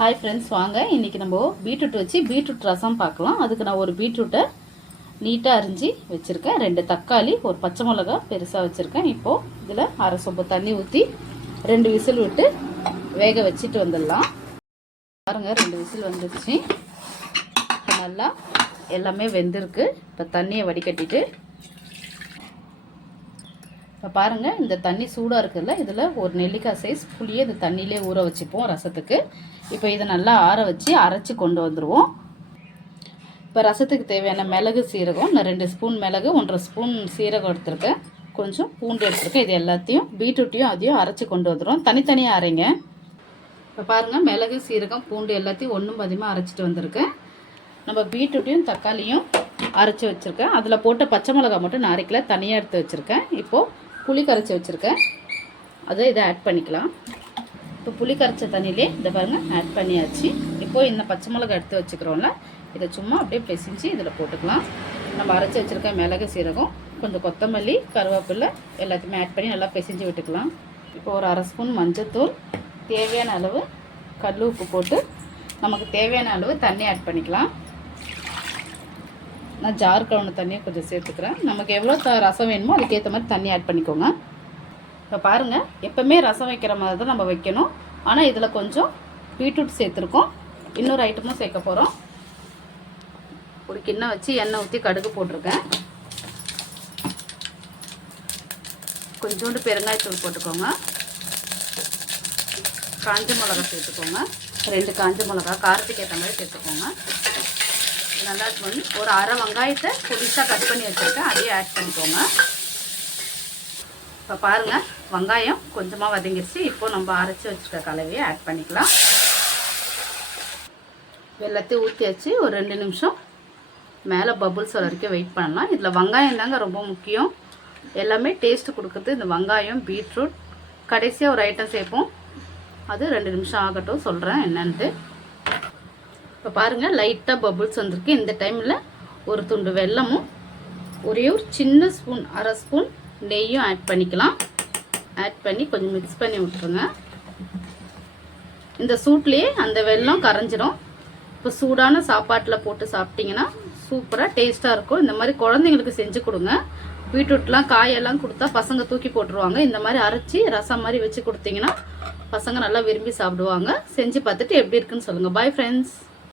Hi friends, வாங்க இன்றைக்கி நம்ம பீட்ரூட் வச்சு பீட்ரூட் ரசம் பார்க்கலாம். அதுக்கு நான் ஒரு பீட்ரூட்டை நீட்டாக அரிஞ்சு வச்சுருக்கேன். 2 தக்காளி, ஒரு பச்சை மிளகா பெருசாக வச்சுருக்கேன். இப்போது இதில் அரை சொம்பு தண்ணி ஊற்றி 2 விசில் விட்டு வேக வச்சுட்டு வந்துடலாம். பாருங்கள், 2 விசில் வந்துடுச்சு. இப்போ நல்லா எல்லாமே வெந்திருக்கு. இப்போ தண்ணியை வடிகட்டிட்டு இப்போ பாருங்கள், இந்த தண்ணி சூடாக இருக்குல்ல, இதில் ஒரு நெல்லிக்காய் சைஸ் புளியை இந்த தண்ணியிலே ஊற வச்சுப்போம் ரசத்துக்கு. இப்போ இதை நல்லா ஆற வச்சு அரைச்சி கொண்டு வந்துடுவோம். இப்போ ரசத்துக்கு தேவையான மிளகு சீரகம், நான் 2 ஸ்பூன் மிளகு, 1.5 ஸ்பூன் சீரகம் எடுத்துருக்கேன், கொஞ்சம் பூண்டு எடுத்துருக்கேன். இது எல்லாத்தையும் பீட்ரூட்டையும் அதையும் அரைச்சி கொண்டு வந்துடுவோம். தனித்தனியாக அரைங்க. இப்போ பாருங்கள், மிளகு சீரகம் பூண்டு எல்லாத்தையும் ஒன்றும் அதிகமாக அரைச்சிட்டு வந்திருக்கேன். நம்ம பீட்ரூட்டையும் தக்காளியும் அரைச்சி வச்சுருக்கேன். அதில் போட்ட பச்சை மிளகா மட்டும் நான் அரைக்கல, தனியாக எடுத்து வச்சுருக்கேன். இப்போது புளி கரைச்சி வச்சுருக்கேன், அதை இதை ஆட் பண்ணிக்கலாம். இப்போ புளி கரைச்ச தண்ணியிலே இதை பாருங்கள் ஆட் பண்ணியாச்சு. இப்போது இந்த பச்சை மிளகா எடுத்து வச்சுக்கிறோம்ல, இதை சும்மா அப்படியே பிசைஞ்சு இதில் போட்டுக்கலாம். நம்ம அரைச்சி வச்சுருக்க மிளகு சீரகம், கொஞ்சம் கொத்தமல்லி, கருவேப்பிலை எல்லாத்தையுமே ஆட் பண்ணி நல்லா பிசைஞ்சு விட்டுக்கலாம். இப்போ ஒரு அரை ஸ்பூன் மஞ்சத்தூள், தேவையான அளவு கல் உப்பு போட்டு நமக்கு தேவையான அளவு தண்ணி ஆட் பண்ணிக்கலாம். நான் ஜார் கவுன தண்ணியை கொஞ்சம் சேர்த்துக்கிறேன். நமக்கு எவ்வளோ ரசம் வேணுமோ அதுக்கேற்ற மாதிரி தண்ணி ஆட் பண்ணிக்கோங்க. இப்போ பாருங்கள், எப்போவுமே ரசம் வைக்கிற மாதிரி தான் நம்ம வைக்கணும். ஆனால் இதில் கொஞ்சம் பீட்ரூட் சேர்த்துருக்கோம். இன்னொரு ஐட்டமும் சேர்க்க போகிறோம். ஒரு கிண்ணம் வச்சு எண்ணெய் ஊற்றி கடுகு போட்டிருக்கேன். கொஞ்சோண்டு பெருங்காயத்தூள் போட்டுக்கோங்க. காஞ்ச மிளகா சேர்த்துக்கோங்க. 2 காஞ்ச மிளகா காரத்துக்கு ஏற்ற மாதிரி சேர்த்துக்கோங்க. நல்லா பண்ணி ஒரு அரை வெங்காயத்தை புதுசாக கட் பண்ணி வச்சுருக்கேன், அதையும் ஆட் பண்ணிக்கோங்க. இப்போ பாருங்கள், வெங்காயம் கொஞ்சமாக வதங்கிடுச்சு. இப்போது நம்ம அரைச்சி வச்சுருக்க கலவையை ஆட் பண்ணிக்கலாம். எல்லாத்தையும் ஊற்றியாச்சு. ஒரு 2 நிமிஷம் மேலே பபுள்ஸ் வரைக்கும் வெயிட் பண்ணலாம். இதில் வெங்காயம் தாங்க ரொம்ப முக்கியம். எல்லாமே டேஸ்ட்டு கொடுக்குறது இந்த வெங்காயம், பீட்ரூட். கடைசியாக ஒரு ஐட்டம் சேர்ப்போம், அது 2 நிமிஷம் ஆகட்டும், சொல்கிறேன் என்னன்ட்டு. இப்போ பாருங்கள், லைட்டாக பபுள்ஸ் வந்திருக்கு. இந்த டைமில் ஒரு துண்டு வெல்லமும் ஒரே ஒரு சின்ன ஸ்பூன், அரை ஸ்பூன் நெய்யும் ஆட் பண்ணிக்கலாம். ஆட் பண்ணி கொஞ்சம் மிக்ஸ் பண்ணி விட்டுருங்க. இந்த சூட்லேயே அந்த வெல்லம் கரைஞ்சிரும். இப்போ சூடான சாப்பாட்டில் போட்டு சாப்பிட்டிங்கன்னா சூப்பராக டேஸ்ட்டாக இருக்கும். இந்த மாதிரி குழந்தைங்களுக்கு செஞ்சு கொடுங்க. பீட்ரூட்லாம் காயெல்லாம் கொடுத்தா பசங்க தூக்கி போட்டுருவாங்க. இந்த மாதிரி அரைச்சி ரசம் மாதிரி வச்சு கொடுத்தீங்கன்னா பசங்க நல்லா விரும்பி சாப்பிடுவாங்க. செஞ்சு பார்த்துட்டு எப்படி இருக்குன்னு சொல்லுங்கள். Bye friends.